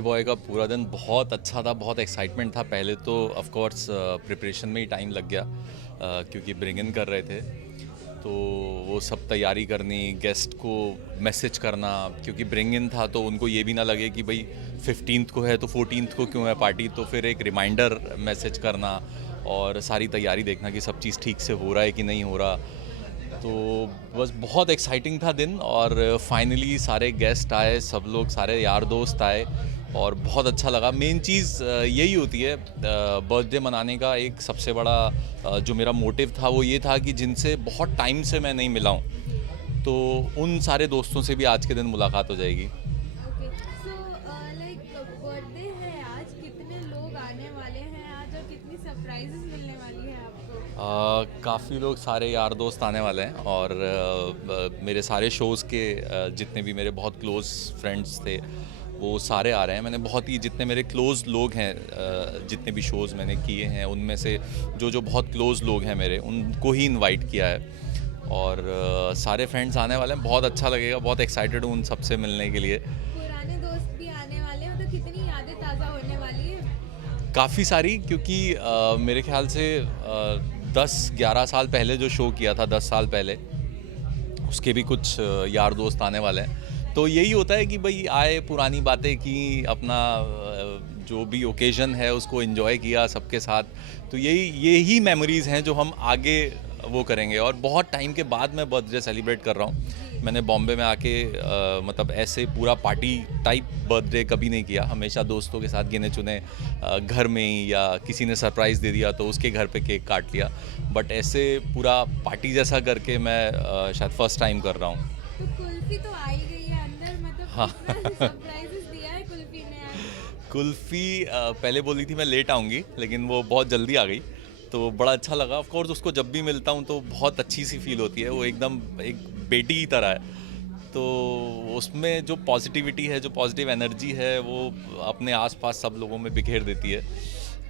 Boy का पूरा दिन बहुत अच्छा था, बहुत एक्साइटमेंट था। पहले तो ऑफ कोर्स प्रिपरेशन में ही टाइम लग गया, क्योंकि ब्रिंग इन कर रहे थे, तो वो सब तैयारी करनी, गेस्ट को मैसेज करना, क्योंकि ब्रिंग इन था तो उनको ये भी ना लगे कि भाई 15th को है तो 14th को क्यों है पार्टी, तो फिर एक रिमाइंडर मैसेज करना और सारी तैयारी देखना कि सब चीज़ ठीक से हो रहा है कि नहीं हो रहा। तो बस बहुत एक्साइटिंग था दिन, और फाइनली सारे गेस्ट आए, सब लोग, सारे यार दोस्त आए और बहुत अच्छा लगा। मेन चीज़ यही होती है बर्थडे मनाने का, एक सबसे बड़ा जो मेरा मोटिव था वो ये था कि जिनसे बहुत टाइम से मैं नहीं मिला हूँ, तो उन सारे दोस्तों से भी आज के दिन मुलाकात हो जाएगी। ओके, सो लाइक बर्थडे है आज, कितने लोग आने वाले हैं आज और कितनी सरप्राइजेस मिलने वाली है आपको? काफ़ी लोग, सारे यार दोस्त आने वाले हैं, और मेरे सारे शोज़ के जितने भी मेरे बहुत क्लोज़ फ्रेंड्स थे वो सारे आ रहे हैं। मैंने बहुत ही, जितने मेरे क्लोज़ लोग हैं, जितने भी शोज़ मैंने किए हैं उनमें से जो जो बहुत क्लोज़ लोग हैं मेरे, उनको ही इनवाइट किया है, और सारे फ्रेंड्स आने वाले हैं। बहुत अच्छा लगेगा, बहुत एक्साइटेड हूँ उन सबसे मिलने के लिए। पुराने दोस्त भी आने वाले हैं, मतलब कितनी यादें ताज़ा होने वाली है। काफ़ी सारी, क्योंकि मेरे ख्याल से 10-11 साल पहले जो शो किया था, 10 साल पहले, उसके भी कुछ यार दोस्त आने वाले हैं। तो यही होता है कि भाई आए, पुरानी बातें की, अपना जो भी ओकेज़न है उसको एंजॉय किया सबके साथ। तो यही मेमोरीज़ हैं जो हम आगे वो करेंगे। और बहुत टाइम के बाद मैं बर्थडे सेलिब्रेट कर रहा जी। हूँ। मैंने बॉम्बे में आके मतलब ऐसे पूरा पार्टी टाइप बर्थडे कभी नहीं किया, हमेशा दोस्तों के साथ गिने चुने घर में ही, या किसी ने सरप्राइज़ दे दिया तो उसके घर पे केक काट लिया। बट ऐसे पूरा पार्टी जैसा करके मैं शायद फर्स्ट टाइम कर रहा हूँ। तो कुल्फी तो आ ही गई है अंदर, मतलब हाँ। कितना सरप्राइजेस दिया है कुल्फी ने आज। कुल्फ़ी पहले बोली थी मैं लेट आऊँगी, लेकिन वो बहुत जल्दी आ गई, तो बड़ा अच्छा लगा। ऑफ कोर्स उसको जब भी मिलता हूँ तो बहुत अच्छी सी फील होती है, वो एकदम एक बेटी की तरह है। तो उसमें जो पॉजिटिविटी है, जो पॉजिटिव एनर्जी है, वो अपने आसपास सब लोगों में बिखेर देती है।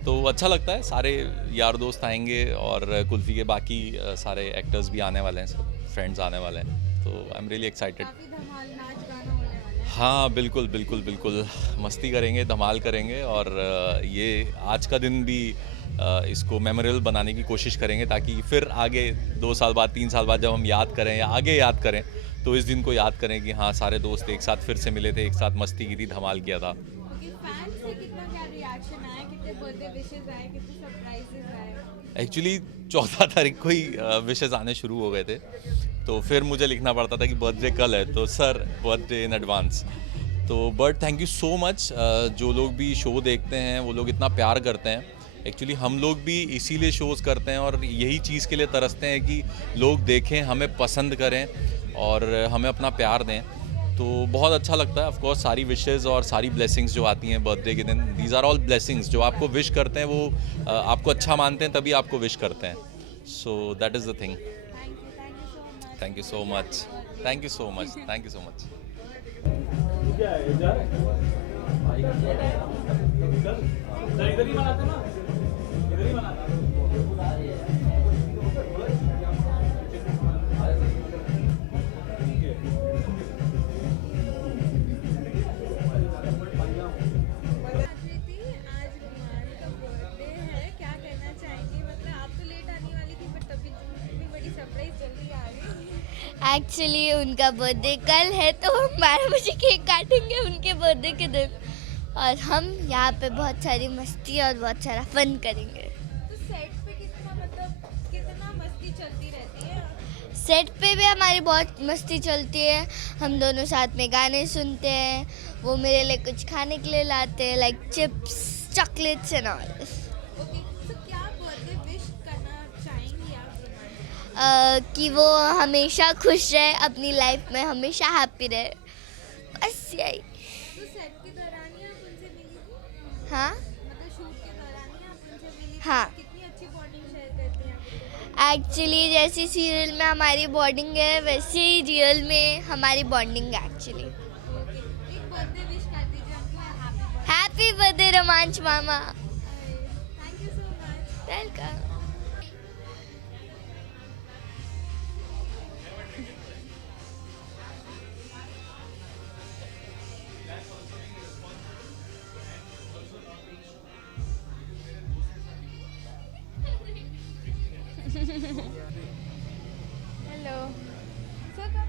तो अच्छा लगता है, सारे यार दोस्त आएंगे, और कुल्फ़ी के बाकी सारे एक्टर्स भी आने वाले हैं, सब फ्रेंड्स आने वाले हैं, तो आई एम रियली एक्साइटेड। काफ़ी धमाल नाच गाना होने वाला है। हाँ, बिल्कुल, बिल्कुल, बिल्कुल। मस्ती करेंगे, धमाल करेंगे, और ये आज का दिन भी इसको मेमोरेबल बनाने की कोशिश करेंगे, ताकि फिर आगे 2 साल बाद, 3 साल बाद जब हम याद करें या आगे याद करें, तो इस दिन को याद करें कि हाँ, सारे दोस्त एक साथ फिर से मिले थे, एक साथ मस्ती की थी, धमाल किया था। ओके, फैन से कितना क्या रिएक्शन आया, कितने बर्थडे विशेस आए, कितने सरप्राइजेस आए? एक्चुअली 14 तारीख को ही विशेज़ आने शुरू हो गए थे, तो फिर मुझे लिखना पड़ता था कि बर्थडे कल है, तो सर बर्थडे इन एडवांस। तो but thank you so much, जो लोग भी शो देखते हैं वो लोग इतना प्यार करते हैं। एक्चुअली हम लोग भी इसीलिए शोज़ करते हैं, और यही चीज़ के लिए तरसते हैं कि लोग देखें, हमें पसंद करें और हमें अपना प्यार दें। तो बहुत अच्छा लगता है। ऑफ कोर्स सारी विशेज़ और सारी ब्लेसिंग्स जो आती हैं बर्थडे के दिन, दीज आर ऑल ब्लेसिंग्स। जो आपको विश करते हैं वो आपको अच्छा मानते हैं, तभी आपको विश करते हैं। So that is the thing. Thank you so much. Thank you so much. Thank you so much. Thank you so much. इधर ही बनाते ना, इधर ही बनाते। आकृति, आज रोमान का बर्थडे है, क्या कहना चाहेंगी? मतलब आप तो लेट आने वाली थी, बट तभी इतनी बड़ी सरप्राइज जल्दी आ गई। एक्चुअली उनका बर्थडे कल है, तो हम 12 बजे केक काटेंगे उनके बर्थडे के दिन, और हम यहाँ पे बहुत सारी मस्ती और बहुत सारा फन करेंगे। तो सेट पे कितना, मतलब कितना मस्ती चलती रहती है? सेट पे भी हमारी बहुत मस्ती चलती है, हम दोनों साथ में गाने सुनते हैं, वो मेरे लिए कुछ खाने के लिए लाते हैं, like chips, chocolates and all. Okay, तो क्या बर्थडे विश करना चाहेंगी आप रोमान को? कि वो हमेशा खुश रहे, अपनी लाइफ में हमेशा हैप्पी रहे, बस यही। तो सेट के दौरान ही आप उनसे मिली थी? हाँ मतलब शूट के दौरान ही आप उनसे मिली थी? हाँ। कितनी अच्छी बॉन्डिंग शेयर करती हैं? एक्चुअली जैसे सीरियल में हमारी बॉन्डिंग है, वैसे ही रियल में हमारी बॉन्डिंग है एक्चुअली। ओके, एक बर्थडे विश कर दीजिए हमको, हैप्पी बर्थडे रोमांच मामा। Thank you so much. Welcome. Hello sir कब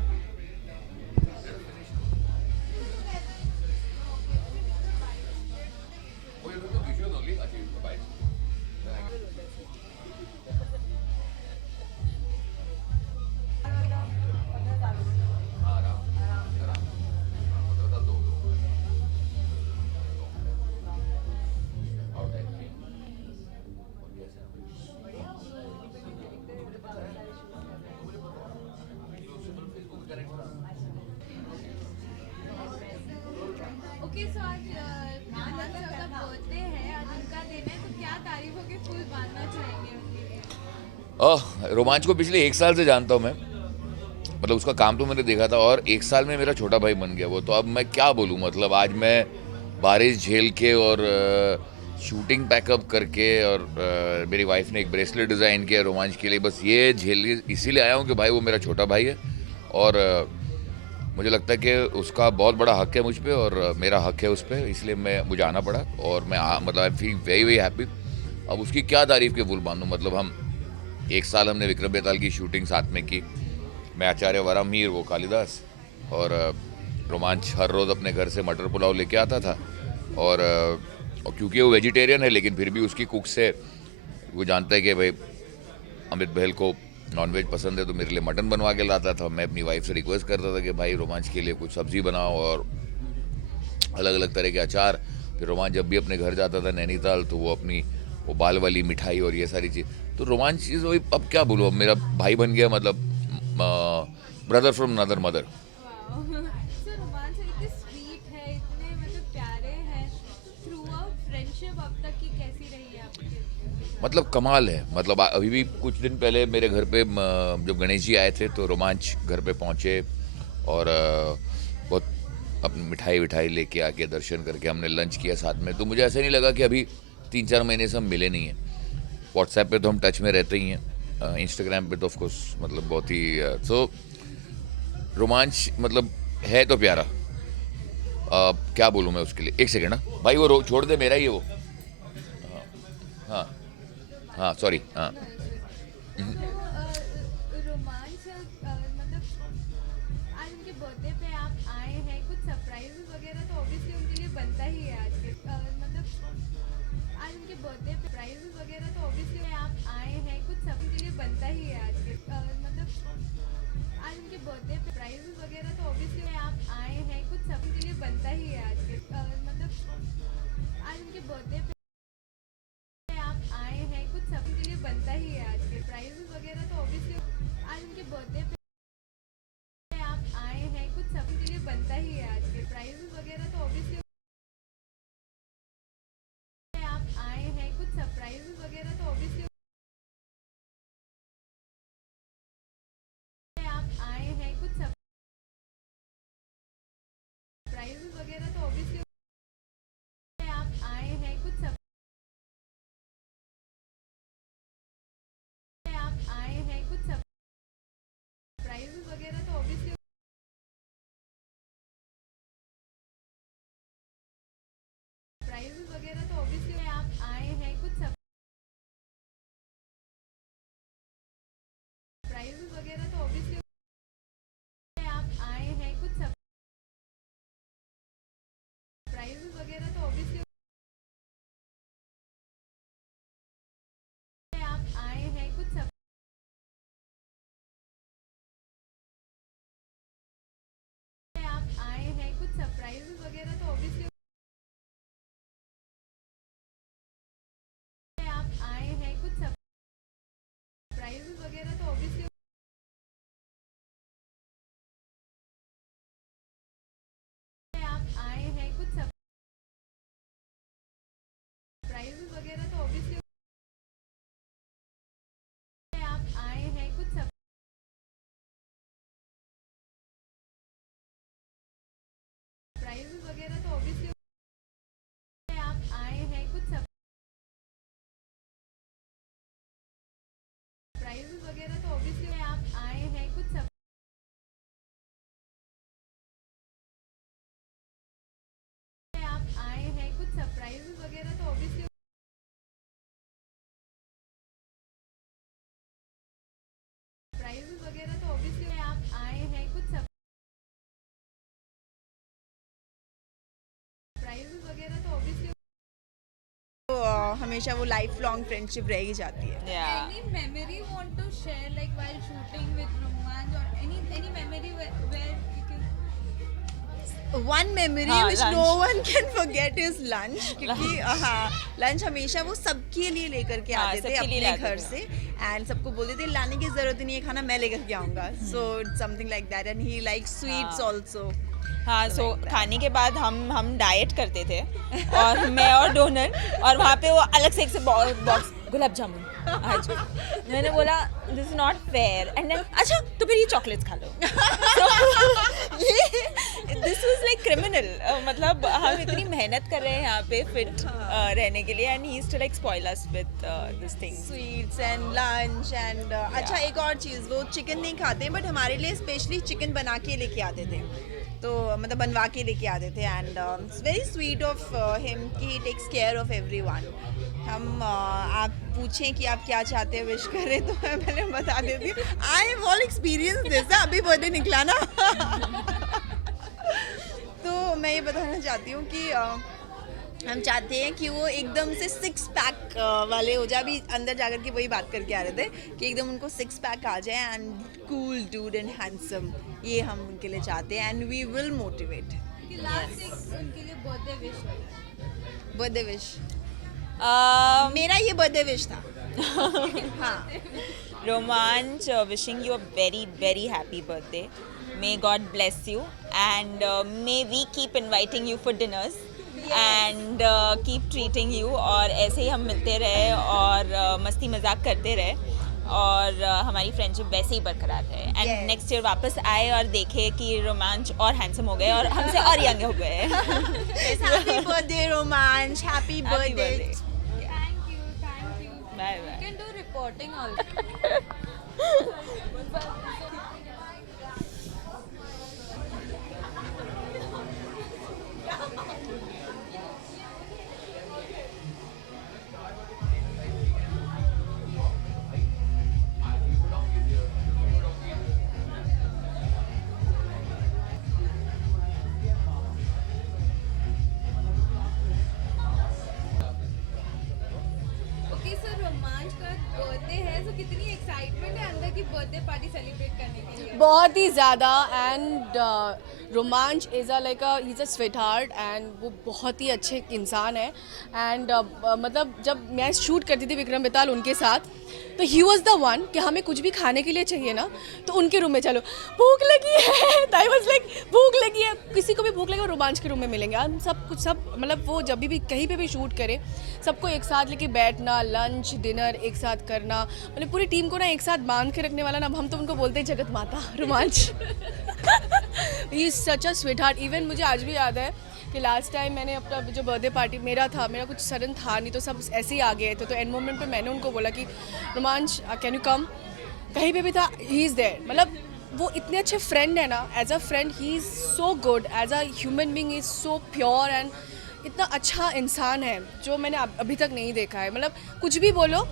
ओके सो आज रोमांच सर का बर्थडे है, आज उनका दिन है, तो क्या तारीफों के फूल बांधना चाहेंगे उनके लिए? रोमांच को पिछले 1 साल से जानता हूँ मैं, मतलब उसका काम तो मैंने देखा था, और 1 साल में मेरा छोटा भाई बन गया वो। तो अब मैं क्या बोलूँ, मतलब आज मैं बारिश झेल के और शूटिंग पैकअप करके, और मेरी वाइफ ने एक ब्रेसलेट डिज़ाइन किया रोमांच के लिए, बस ये झेल इसीलिए आया हूँ कि भाई वो मेरा छोटा भाई है, और मुझे लगता है कि उसका बहुत बड़ा हक है मुझ पे, और मेरा हक है उस पर, इसलिए मुझे आना पड़ा, और मैं मतलब I feel very very happy. अब उसकी क्या तारीफ़ के फूल बांधूँ, मतलब हम 1 साल हमने विक्रम बेताल की शूटिंग साथ में की, मैं आचार्य वरामीर, वो कालिदास, और रोमांच हर रोज़ अपने घर से मटर पुलाव लेके आता था, और क्योंकि वो वेजिटेरियन है लेकिन फिर भी उसकी कुक से वो जानता है कि भाई अमित बहल को नॉनवेज पसंद है, तो मेरे लिए मटन बनवा के लाता था। मैं अपनी वाइफ से रिक्वेस्ट करता था कि भाई रोमांच के लिए कुछ सब्ज़ी बनाओ और अलग अलग तरह के अचार। फिर रोमांच जब भी अपने घर जाता था नैनीताल, तो वो अपनी वो बाल वाली मिठाई और ये सारी चीज़, तो रोमांच चीज़ वही, अब क्या बोलूँ, अब मेरा भाई बन गया, मतलब brother from another mother. Wow sir रोमांच सर इतने स्वीट है, इतने मतलब प्यारे हैं, थ्रू आउट फ्रेंडशिप अब तक की कैसी रही है आपकी? मतलब कमाल है, मतलब अभी भी कुछ दिन पहले मेरे घर पे जब गणेश जी आए थे, तो रोमांच घर पे पहुँचे, और बहुत अपनी मिठाई विठाई लेके आके दर्शन करके हमने लंच किया साथ में। तो मुझे ऐसा नहीं लगा कि अभी 3-4 महीने से हम मिले नहीं हैं। व्हाट्सएप पे तो हम टच में रहते ही हैं, इंस्टाग्राम पे तो ऑफ कोर्स मतलब बहुत ही सो रोमांच मतलब है तो प्यारा। क्या बोलूँ मैं उसके लिए, एक सेकेंड ना भाई, वो छोड़ दे, मेरा ही है वो। हाँ हाँ सॉरी, हाँ। तो रोमांच सर मतलब आज उनके बर्थडे पे आप आए हैं, कुछ सरप्राइजेस वगैरह तो ऑब्वियसली उनके लिए बनता ही है आज के मतलब आज उनके बर्थडे पे प्राइजेस वगैरह तो ऑब्वियसली आप आए हैं, कुछ सब उनके लिए बनता ही है आज के मतलब आज उनके बर्थडे पे प्राइजेस वगैरह तो ऑब्वियसली आप आए हैं, कुछ सब उनके लिए बनता ही है आज के मतलब आज उनके बर्थडे पे आप आए हैं, कुछ सब उनके लिए बनता ही है आज के प्राइजेस वगैरह तो ऑब्वियसली आज उनके बर्थडे पे आप आए हैं, कुछ सब उनके लिए बनता ही है आज के प्राइजेस वगैरह तो ऑब्वियसली आप आए हैं, कुछ सरप्राइजेस वगैरह तो ऑब्वियसली आप आए हैं, कुछ सरप्राइजेस वगैरह तो ऑब्वियसली आप आए हैं, कुछ आप आए हैं, कुछ हमेशा वो लाइफ लॉन्ग फ्रेंडशिप रह ही जाती है. Yeah. Any memory you want to share, like while shooting with Romanch, or any memory where you can. One memory हाँ, which lunch. no one can forget is lunch. क्योंकि हाँ lunch हमेशा वो सबके लिए लेकर के हाँ, आते थे सबके लिए अपने लाते घर थे. से एंड सबको बोलते थे लाने की जरूरत ही नहीं है, खाना मैं लेकर के आऊँगा. So something like that and he like sweets हाँ. ऑल्सो. हाँ सो खाने के बाद हम डाइट करते थे और मैं और डोनर और वहाँ पे वो अलग से एक से बॉक्स गुलाब जामुन आज मैंने बोला this is not fair and then अच्छा तो फिर ये चॉकलेट्स खा लो. This was like criminal. मतलब हम इतनी मेहनत कर रहे हैं यहाँ पे फिट रहने के लिए and he used to like spoil us with this things. Sweets and lunch and अच्छा एक और चीज़ वो चिकन नहीं खाते बट हमारे लिए स्पेशली चिकन बना के लेके आते थे. तो मतलब बनवा के लेके आते थे and it's very sweet of him कि ही टेक्स केयर ऑफ एवरीवन. हम आप पूछें कि आप क्या चाहते हैं विश करें तो मैं पहले बता देती हूँ. I have all experience this. अभी बर्थडे निकला ना. तो मैं ये बताना चाहती हूँ कि हम चाहते हैं कि वो एकदम से 6 पैक वाले हो जाए. अभी अंदर जाकर के वही बात करके आ रहे थे कि एकदम उनको 6 पैक आ जाए and cool dude and handsome. ये हम उनके लिए चाहते हैं एंड वी विल मोटिवेट. कि लास्ट एक उनके लिए बर्थडे विश हो. बर्थडे विश मेरा ये बर्थडे विश था. हाँ Romanch, wishing you a very, very happy birthday. May God bless you and may we keep inviting you for dinners and keep treating you और ऐसे ही हम मिलते रहे और मस्ती मजाक करते रहे और हमारी फ्रेंडशिप वैसे ही बरकरार रहे एंड Yes. नेक्स्ट ईयर वापस आए और देखे कि रोमांच और हैंडसम हो गए और हमसे और यंग हो गए. हैप्पी बर्थडे रोमांच. Happy birthday. Thank you. Bye bye. You can do reporting also. Okay, so रोमांच का बर्थडे है, so कितनी एक्साइटमेंट है अंदर की बर्थडे पार्टी सेलिब्रेट करने के लिए. बहुत ही ज़्यादा. And Romanch is like he is a sweet heart and वो बहुत ही अच्छे इंसान है. एंड मतलब जब मैं शूट करती थी विक्रम बेताल उनके साथ तो ही वॉज द वन कि हमें कुछ भी खाने के लिए चाहिए ना तो उनके रूम में चलो भूख लगी है. आई वॉज लाइक भूख लगी है. किसी को भी भूख लगे रोमांच के रूम में मिलेंगे. हम सब कुछ सब मतलब वो जब भी कहीं पे भी शूट करे सबको एक साथ लेके बैठना, लंच डिनर एक साथ करना, मतलब पूरी टीम को ना एक साथ बांध के रखने वाला ना. हम तो उनको बोलते हैं जगत माता रोमांच. He is such a sweet heart. Even मुझे आज भी याद है कि लास्ट टाइम मैंने अपना जो बर्थडे पार्टी मेरा कुछ सडन था नहीं तो सब ऐसे ही आ गए थे. तो एंड मोमेंट पे मैंने उनको बोला कि रोमांच कैन यू कम. कहीं पे भी था ही इज़ देयर. मतलब वो इतने अच्छे फ्रेंड है ना. As a friend he is so good. As a human being is so pure and इतना अच्छा इंसान है जो मैंने अभी तक नहीं देखा है. मतलब कुछ भी बोलो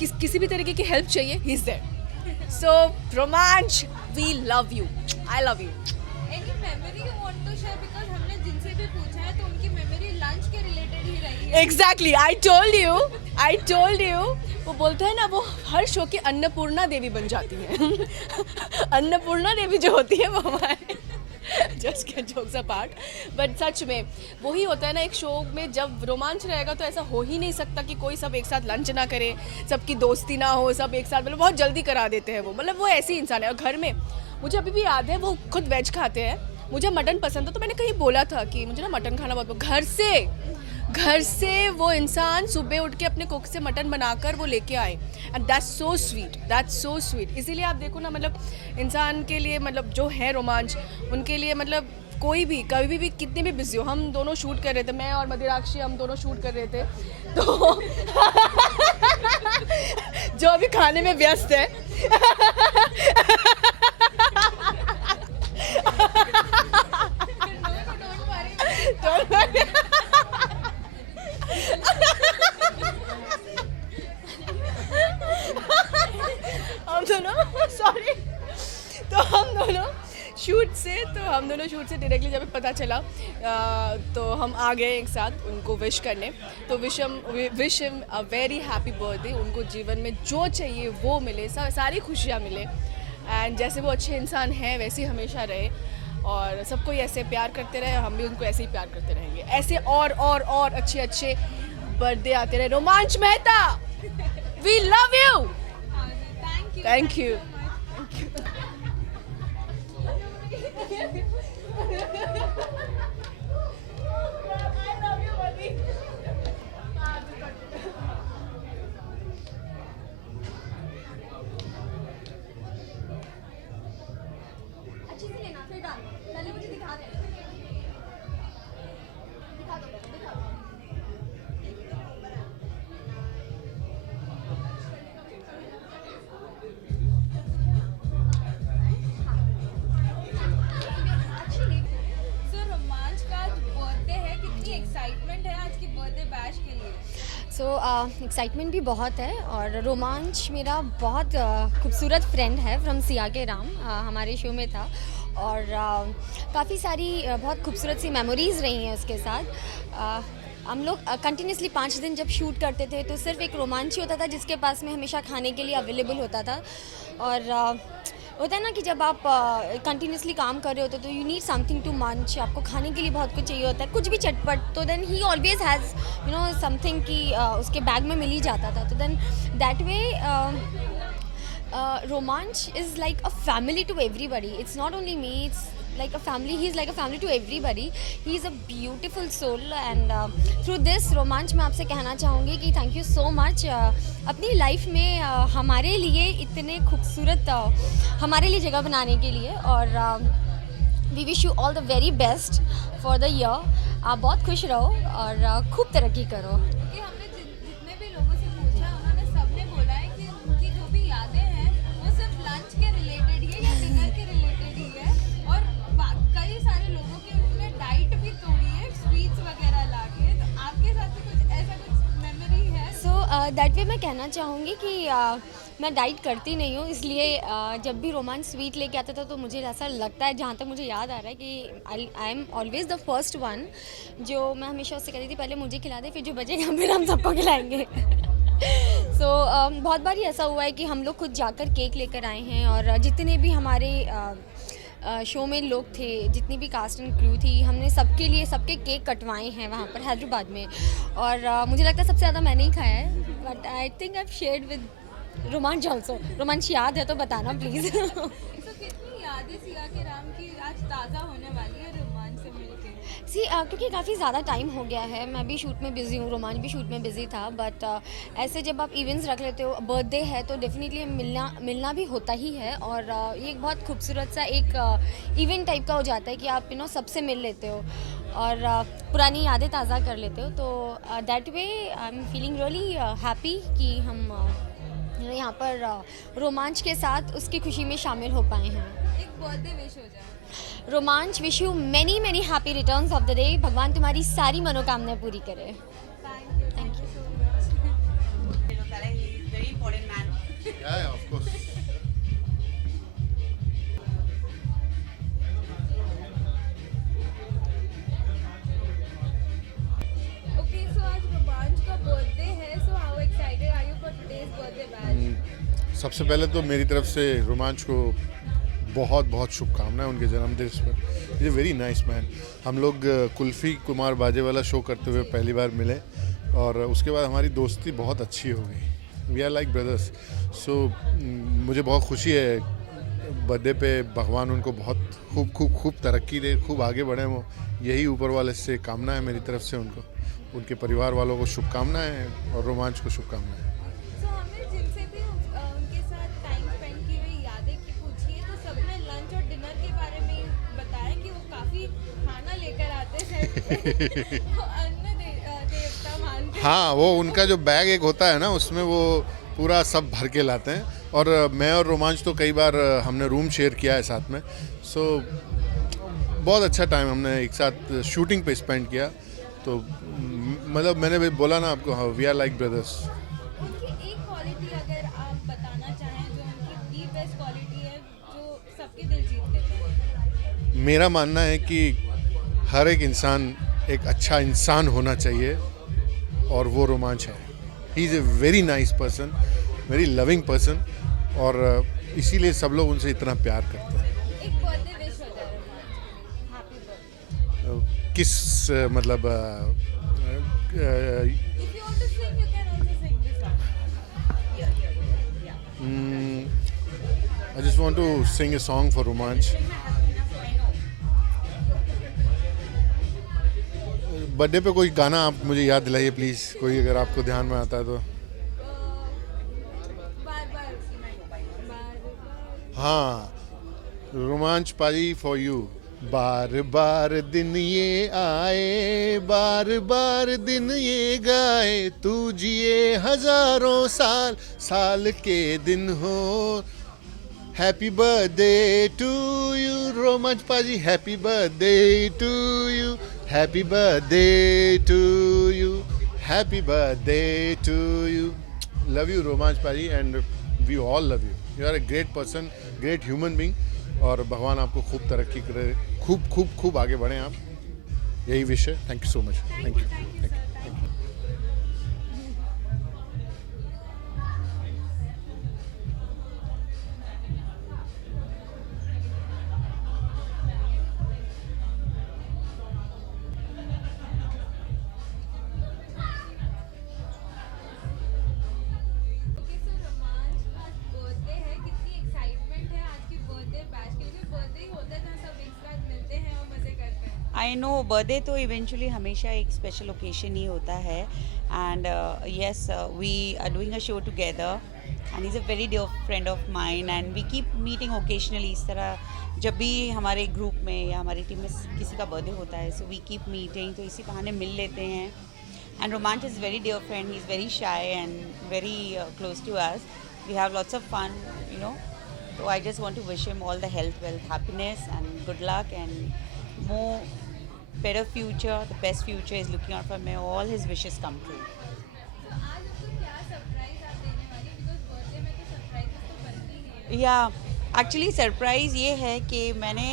किसी भी तरीके की हेल्प चाहिए he is there. So Romanch we love you. I love you. Any memory you want to share, because हमने जिनसे भी पूछा है तो उनकी मेमोरी लंच के रिलेटेड ही रही है. एग्जैक्टली. आई टोल्ड यू वो बोलते हैं ना वो हर शो की अन्नपूर्णा देवी बन जाती है. अन्नपूर्णा देवी जो होती है वो हमारे जस्ट के जोक्स अपार्ट बट सच में वही होता है ना. एक शो में जब रोमांच रहेगा तो ऐसा हो ही नहीं सकता कि कोई सब एक साथ लंच ना करे, सबकी दोस्ती ना हो, सब एक साथ. मतलब बहुत जल्दी करा देते हैं वो. मतलब वो ऐसे ही इंसान है. और घर में मुझे अभी भी याद है वो खुद वेज खाते हैं. मुझे मटन पसंद था तो मैंने कहीं बोला था कि मुझे ना मटन खाना बहुत. घर से वो इंसान सुबह उठ के अपने कुक से मटन बनाकर वो लेके आए एंड दैट्स सो स्वीट. इसीलिए आप देखो ना मतलब इंसान के लिए मतलब जो है रोमांच उनके लिए मतलब कोई भी कभी भी कितने भी बिजी हो. हम दोनों शूट कर रहे थे, मैं और मदिराक्षी हम दोनों शूट कर रहे थे तो जो अभी खाने में व्यस्त है Don't worry. हम दोनों सॉरी. तो हम दोनों शूट से से, तो हम दोनों शूट से डायरेक्टली जब पता चला तो हम आ गए एक साथ उनको विश करने। तो wish him a very happy birthday, उनको जीवन में जो चाहिए वो मिले, सारी खुशियाँ मिले, एंड जैसे वो अच्छे इंसान हैं वैसे ही हमेशा रहे, और सबको ऐसे प्यार करते रहे, हम भी उनको ऐसे ही प्यार करते रहेंगे। ऐसे और अच्छे अच्छे बर्थडे आते रहे। Romanch Mehta, we love you. Thank you. अच्छे से लेना, फिर डालना। पहले मुझे दिखा दे। दिखा दो, दिखा दो। सो रोमांच का आज बर्थडे है, कितनी एक्साइटमेंट है आज की बर्थडे बैश के लिए? सो एक्साइटमेंट भी बहुत है, और रोमांच मेरा बहुत खूबसूरत फ्रेंड है फ्रॉम सिया के राम, हमारे शो में था, और काफ़ी सारी बहुत खूबसूरत सी मेमोरीज़ रही हैं उसके साथ। हम लोग कंटिन्यूसली 5 दिन जब शूट करते थे तो सिर्फ एक रोमांच ही होता था जिसके पास में हमेशा खाने के लिए अवेलेबल होता था, और होता है ना कि जब आप कंटिन्यूसली काम कर रहे होते तो यू नीड समथिंग टू मंच, आपको खाने के लिए बहुत कुछ चाहिए होता है, कुछ भी चटपट, तो then he always has you know something कि उसके बैग में मिल ही जाता था। तो then that way Romanch is like a family to everybody, it's not only me, it's like a family. He's like a family to everybody. He's a beautiful soul, and through this रोमांच मैं आपसे कहना चाहूँगी कि थैंक यू सो मच अपनी life में हमारे लिए इतने खूबसूरत हमारे लिए जगह बनाने के लिए, और we wish you all the very best for the year. आप बहुत खुश रहो और खूब तरक्की करो। कि हमने जितने भी लोगों से पूछा, उन्होंने सबने बोला है कि उनकी जो भी यादें हैं वो सिर्फ लंच के रिलेटेड ही है या डिनर के रिलेटेड ही है, और कई सारे लोगों की उन्होंने डाइट भी तोड़ी है स्वीट्स वगैरह लाके। तो आपके साथ भी कुछ ऐसा कुछ मेमोरी है? सो दैट वे मैं कहना चाहूँगी कि मैं डाइट करती नहीं हूँ, इसलिए जब भी रोमांच स्वीट लेके आता था तो मुझे ऐसा लगता है, जहाँ तक मुझे याद आ रहा है, कि I am always the first one, जो मैं हमेशा उससे कहती थी पहले मुझे खिला दे, फिर जो बचेगा फिर हम सबको खिलाएंगे। सो बहुत बार ही ऐसा हुआ है कि हम लोग खुद जाकर केक लेकर आए हैं, और जितने भी हमारे शो में लोग थे, जितनी भी कास्ट एंड क्रू थी, हमने सबके लिए सबके केक कटवाए हैं वहाँ पर हैदराबाद में, और मुझे लगता है सबसे ज़्यादा मैंने ही खाया है, but I think I have shared with रोमांच ऑल्सो। रोमांच याद है तो बताना प्लीज़। तो कितनी यादें सिया के राम की आज ताज़ा होने वाली है रोमांच से मिलके? सी क्योंकि काफ़ी ज़्यादा टाइम हो गया है, मैं भी शूट में बिज़ी हूँ, रोमांच भी शूट में बिज़ी था, बट ऐसे जब आप इवेंट्स रख लेते हो, बर्थडे है तो डेफिनेटली मिलना भी होता ही है, और ये एक बहुत खूबसूरत सा एक इवेंट टाइप का हो जाता है कि आप सबसे मिल लेते हो और पुरानी यादें ताज़ा कर लेते हो। तो that way I am feeling really happy कि हम यहाँ पर रोमांच के साथ उसकी खुशी में शामिल हो पाए हैं। एक बर्थडे विश हो जाए। रोमांच, wish you many many happy returns of the day. भगवान तुम्हारी सारी मनोकामनाएं पूरी करे। Thank you so much. Very important man. Yeah, of course. Okay, so आज रोमांच का बर्थडे है, so how excited are you for today's birthday bash? सबसे पहले तो मेरी तरफ से रोमांच को बहुत बहुत शुभकामनाएं उनके जन्मदिन पर। ये वेरी नाइस मैन। हम लोग कुल्फ़ी कुमार बाजे वाला शो करते हुए पहली बार मिले और उसके बाद हमारी दोस्ती बहुत अच्छी हो गई। We are like brothers. So मुझे बहुत खुशी है बर्थडे पे भगवान उनको बहुत खूब तरक्की दे, खूब आगे बढ़े वो। यही ऊपर वाले से कामना है मेरी तरफ से उनको। उनके परिवार वालों को शुभकामनाएं और रोमांच को शुभकामनाएं। So हमने जिनसे भी उनके साथ टाइम स्पेंड की हुई यादें की पूछी है, तो सबने लंच और डिनर के बारे में बताया कि वो काफ़ी खाना लेकर आते सेट पे। वो अन्न देवता मानते हैं। हाँ, वो उनका जो बैग एक होता है ना, उसमें वो पूरा सब भर के लाते हैं। और मैं और रोमांच तो कई बार हमने रूम शेयर किया है साथ में। सो बहुत अच्छा टाइम हमने एक साथ शूटिंग पे स्पेंड किया। तो मतलब मैंने भी बोला ना आपको, हाँ, वी आर लाइक ब्रदर्स। उनकी एक क्वालिटी अगर आप बताना चाहें जो उनकी दी बेस्ट क्वालिटी है, जो सबके दिल जीत लेते हैं? मेरा मानना है कि हर एक इंसान एक अच्छा इंसान होना चाहिए और वो रोमांच है. He is a very nice person, very loving person और इसीलिए सब लोग उनसे इतना प्यार करते हैं. एक बर्थडे विश हो जाए रोमांच, हैप्पी बर्थडे. किस मतलब If you want to sing, you can also sing this song. I just want to sing a song for Romanch. Birthday पे कोई गाना आप मुझे याद दिलाइए प्लीज़, कोई अगर आपको ध्यान में आता है तो. बार बार हाँ, रोमांच पाजी फॉर यू. बार बार दिन ये आए, बार बार दिन ये गाए, तू जिए हजारों साल, साल के दिन हो. Happy birthday to you Romanch paaji, happy birthday to you, happy birthday to you, happy birthday to you. Love you Romanch paaji and we all love you. You are a great person, great human being और भगवान आपको खूब तरक्की करे, खूब खूब खूब आगे बढ़ें आप. यही विश है. Thank you so much. Thank you. Thank you. I know birthday तो इवेंचुअली हमेशा एक स्पेशल ओकेशन ही होता है and yes we are doing a show together and is a very dear friend of mine and we keep meeting occasionally. इस तरह जब भी हमारे ग्रुप में या हमारी टीम में किसी का बर्थडे होता है सो वी कीप मीटिंग, तो इसी बहाने मिल लेते हैं. And Romanch is very dear friend, he is very shy and very close to us. We have lots of fun, you know. So I just want to wish him all the health, wealth, happiness and good luck and more better future. The best future is looking out for me. All his wishes come true. तो आज आपको क्या surprise आप देने वाली? Because birthday में तो surprises तो बनती हैं. या एक्चुअली सरप्राइज़ ये है कि मैंने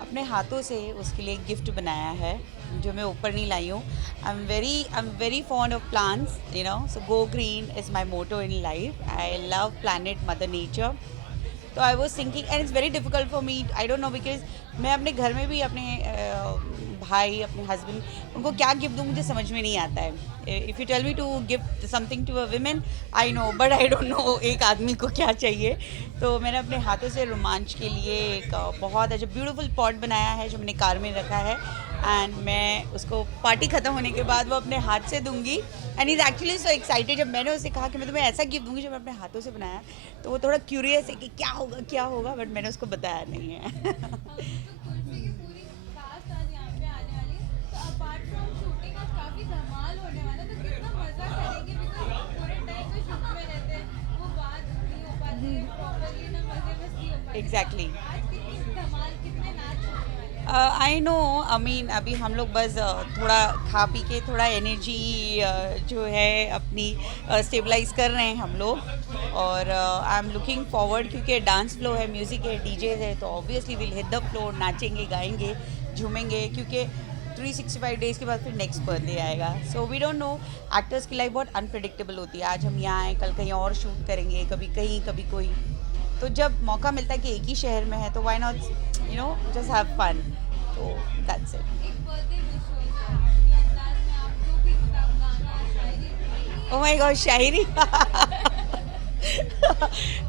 अपने हाथों से उसके लिए गिफ्ट बनाया है जो मैं ऊपर नहीं लाई हूँ. I am very fond of plants, you know. So go green is my motto in life. I love planet mother nature. तो I was thinking and it's very difficult for me, I don't know, because मैं अपने घर में भी अपने भाई, अपने husband, उनको क्या गिफ्ट दूँ मुझे समझ में नहीं आता है. If you tell me to gift something to a women I know, but I don't know एक आदमी को क्या चाहिए. तो मैंने अपने हाथों से रोमांच के लिए एक बहुत अच्छा ब्यूटीफुल पॉट बनाया है जो मैंने कार में रखा है एंड मैं उसको पार्टी ख़त्म होने के बाद वो अपने हाथ से दूंगी. And is actually so excited. जब मैंने उसे कहा कि मैं तुम्हें ऐसा गिफ्ट दूंगी जो मैं अपने हाथों से बनाया, तो वो थोड़ा क्यूरियस है कि क्या होगा, बट मैंने उसको बताया नहीं है. कुल्फी की पूरी कास्ट आज यहाँ पे आने वाली है. तो अपार्ट फ्रॉम शूटिंग आज काफ़ी धमाल होने वाला है. तो कितना मज़ा करेंगे? बिकॉज पूरे टाइम तो शूट में रहते हैं, वो बात नहीं हो पाती है प्रॉपरली, ना मज़े मस्ती हो पाती है. Exactly. आज कितनी धमाल, कितने नाच होने वाले हैं? आई नो, आई मीन अभी हम लोग बस थोड़ा खा पी के थोड़ा एनर्जी जो है अपनी स्टेबलाइज कर रहे हैं हम लोग. और आई एम लुकिंग फॉरवर्ड क्योंकि डांस फ्लो है, म्यूज़िक है, डीजेज है, तो obviously will hit the floor, नाचेंगे, गाएंगे, झूमेंगे, क्योंकि 365 डेज़ के बाद फिर नेक्स्ट बर्थडे आएगा. So we don't know. Actors की लाइफ बहुत अनप्रिडिक्टेबल होती है. आज हम यहाँ आए, कल कहीं और शूट करेंगे, कभी कहीं कभी कोई. तो जब मौका मिलता है कि एक ही शहर में है तो why not, you know, just have fun. तो दैट्स इट. एक बर्थडे विश हो जाए आपके अंदाज में, आप जो भी मतलब गाना, शायरी. ओह माय गॉड, शायरी.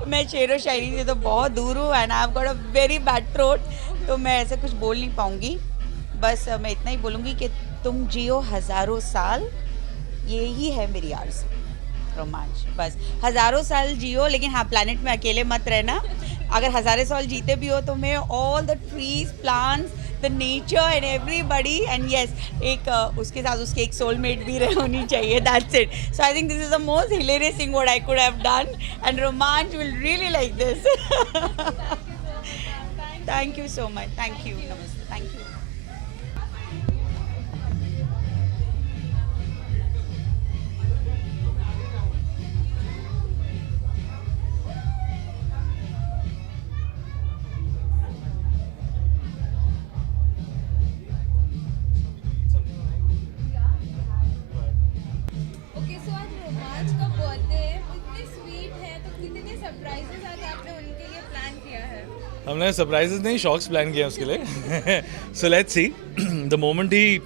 मैं शेर व शायरी से तो बहुत दूर हूँ and I have got a very bad throat, तो मैं ऐसा कुछ बोल नहीं पाऊँगी. बस मैं इतना ही बोलूँगी कि तुम जियो हज़ारों साल, यही है मेरी आरज़ू. रोमांच बस हज़ारों साल जियो, लेकिन हाँ प्लैनेट में अकेले मत रहना. अगर हज़ारों साल जीते भी हो तो मैं all the trees, plants, the nature and everybody. And yes, एक उसके साथ उसकी एक सोलमेट भी होनी चाहिए. That's it. So I think this is the most hilarious thing what I could have done and Romanch will really like this. Thank you so much. Thank you. नमस्ते. Thank you. Surprises आज आपने उनके लिए plan किया है? हमने surprises नहीं, shocks plan किए हैं उसके लिए. So let's see the moment he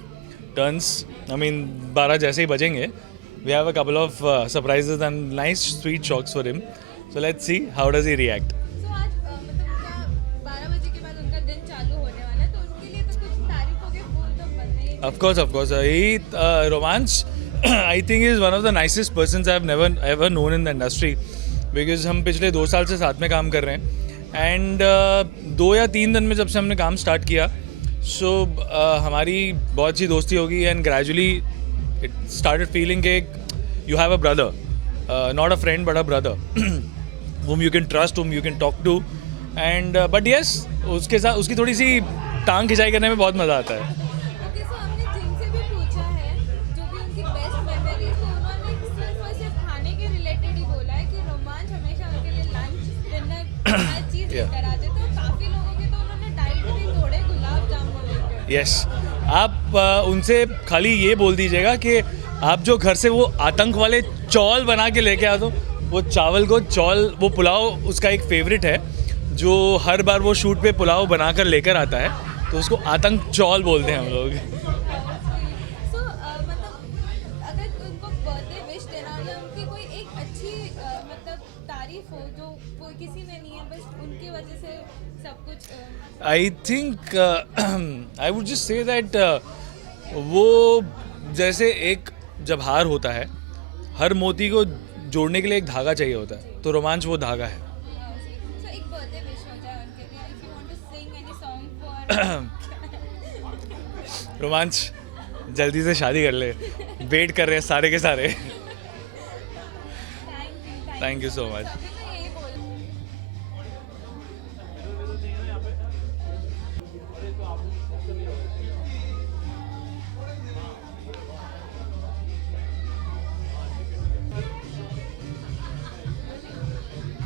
turns, I mean 12 जैसे ही बजेंगे, we have a couple of surprises and nice sweet shocks for him. So let's see how does he react. तो आज मतलब क्या 12 बजे के बाद उनका दिन चालू होने वाला है, तो उनके लिए तो कुछ तारीफों के फूल तो बनने ही. Of course. He Romanch, I think is one of the nicest persons I've never ever known in the industry, because हम पिछले 2 साल से साथ में काम कर रहे हैं, एंड 2 या 3 दिन में जब से हमने काम स्टार्ट किया, सो हमारी बहुत सी दोस्ती होगी, and gradually it started feeling कि you have a brother, not a friend but a brother whom you can trust, whom you can talk to, and but yes, उसके साथ उसकी थोड़ी सी टांग खिंचाई करने में बहुत मज़ा आता है. ओके, सो हमने जिनसे भी पूछा है जो भी उनकी बेस्ट मेमोरीज, तो उन्होंने सिर्फ और सिर्फ खाने के रिलेटेड ही बोला है कि रोमांच हमेशा उनके लिए लंच डिनर हर चीज़ लेकर आते थे. तो काफ़ी लोगों के तो उन्होंने डाइट भी तोड़े गुलाब जामुन लेकर. यस, आप उनसे खाली ये बोल दीजिएगा कि आप जो घर से वो आतंक वाले चौल बना के लेके आ दो, वो चावल को चौल, वो पुलाव उसका एक फेवरेट है, जो हर बार वो शूट पे पुलाव बनाकर लेकर आता है, तो उसको आतंक चौल बोलते हैं हम लोग. सो मतलब अगर उनको बर्थडे विश देना हो या उनकी कोई एक अच्छी मतलब तारीफ हो जो कोई किसी में नहीं है, बस उनकी वजह से सब कुछ. I think I would just say that वो जैसे एक जब हार होता है, हर मोती को जोड़ने के लिए एक धागा चाहिए होता है, तो रोमांच वो धागा है. So, एक बर्थडे विश हो जाए उनके लिए, if you want to sing any song for. रोमांच जल्दी से शादी कर ले, वेट कर रहे हैं सारे के सारे. Thank you so much. सभी को यही बोल.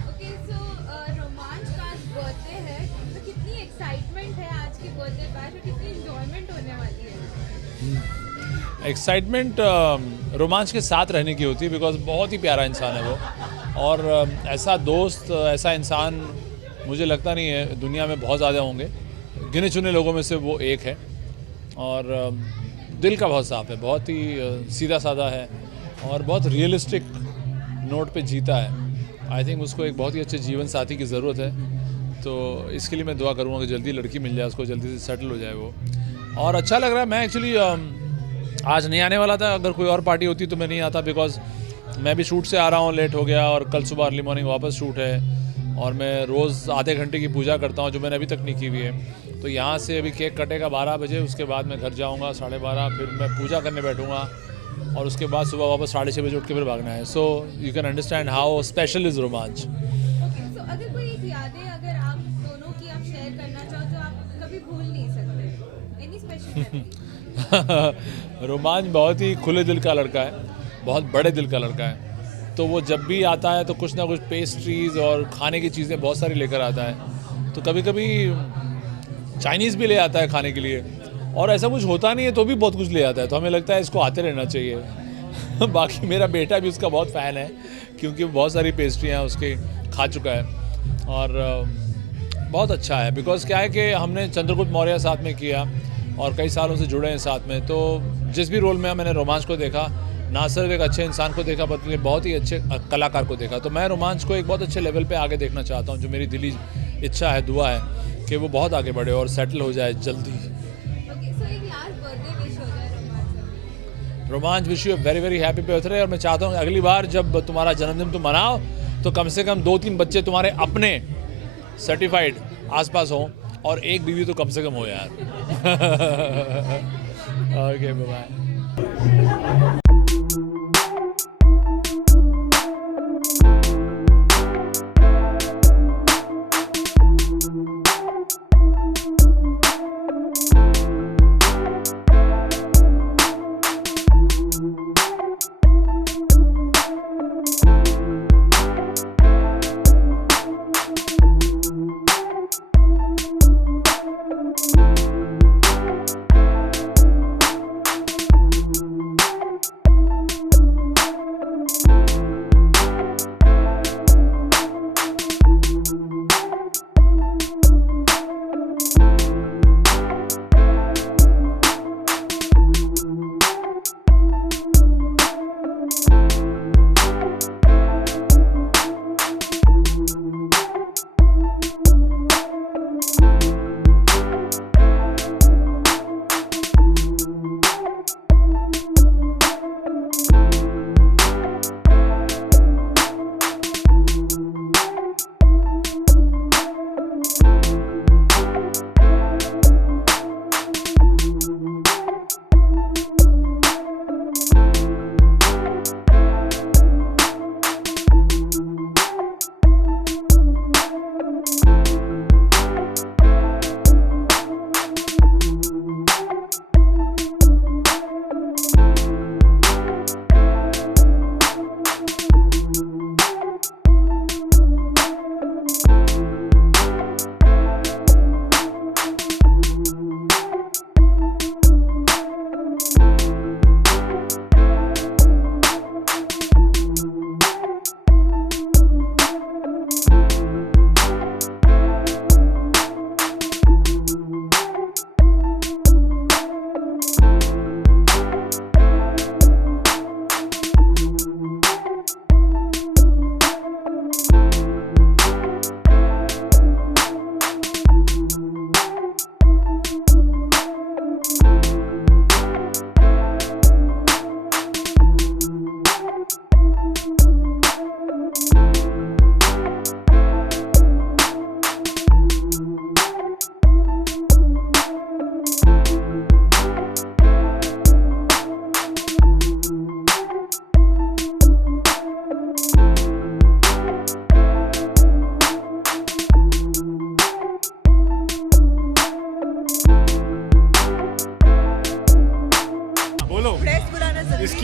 ओके, सो रोमांच का आज बर्थडे है, तो कितनी एक्साइटमेंट है आज की बर्थडे बैश, और कितनी इंजॉयमेंट होने वाली है? एक्साइटमेंट रोमांच के साथ रहने की होती है, बिकॉज बहुत ही प्यारा इंसान है वो, और ऐसा दोस्त, ऐसा इंसान मुझे लगता नहीं है दुनिया में बहुत ज़्यादा होंगे. गिने चुने लोगों में से वो एक है, और दिल का बहुत साफ है, बहुत ही सीधा साधा है, और बहुत रियलिस्टिक नोट पे जीता है. आई थिंक उसको एक बहुत ही अच्छे जीवन साथी की ज़रूरत है, तो इसके लिए मैं दुआ करूँगा कि जल्दी लड़की मिल जाए उसको, जल्दी से सेटल हो जाए वो. और अच्छा लग रहा है. मैं एक्चुअली आज नहीं आने वाला था, अगर कोई और पार्टी होती तो मैं नहीं आता, बिकॉज मैं भी शूट से आ रहा हूँ, लेट हो गया, और कल सुबह अर्ली मॉर्निंग वापस शूट है, और मैं रोज़ आधे घंटे की पूजा करता हूँ जो मैंने अभी तक नहीं की हुई है. तो यहाँ से अभी केक कटेगा 12 बजे, उसके बाद मैं घर जाऊँगा 12:30, फिर मैं पूजा करने बैठूँगा, और उसके बाद सुबह वापस 6:30 बजे उठ के फिर भागना है. So you can understand how special is रोमांच. ओके, सो अगर कोई एक यादें अगर आप दोनों की आप शेयर करना चाहो जो आप कभी भूल नहीं सकते, एनी स्पेशल? रोमांच बहुत ही खुले दिल का लड़का है, बहुत बड़े दिल का लड़का है. तो वो जब भी आता है तो कुछ ना कुछ पेस्ट्रीज़ और खाने की चीज़ें बहुत सारी लेकर आता है. तो कभी कभी चाइनीज़ भी ले आता है खाने के लिए, और ऐसा कुछ होता नहीं है तो भी बहुत कुछ ले आता है, तो हमें लगता है इसको आते रहना चाहिए. बाकी मेरा बेटा भी उसका बहुत फ़ैन है, क्योंकि बहुत सारी पेस्ट्रियाँ उसके खा चुका है, और बहुत अच्छा है. बिकॉज क्या है कि हमने चंद्रगुप्त मौर्य साथ में किया, और कई सालों से जुड़े हैं साथ में, तो जिस भी रोल में मैंने रोमांच को देखा, ना सिर्फ एक अच्छे इंसान को देखा बल्कि बहुत ही अच्छे कलाकार को देखा. तो मैं रोमांच को एक बहुत अच्छे लेवल पे आगे देखना चाहता हूँ. जो मेरी दिली इच्छा है, दुआ है कि वो बहुत आगे बढ़े और सेटल हो जाए जल्दी. ओके, सो एक लास्ट बर्थडे विश हो जाए रोमांच. रोमांच wish you very very happy birthday. और मैं चाहता हूँ अगली बार जब तुम्हारा जन्मदिन तुम मनाओ तो कम से कम 2-3 बच्चे तुम्हारे अपने सर्टिफाइड आसपास हों, और एक बीवी तो कम से कम हो यार. Okay, bye.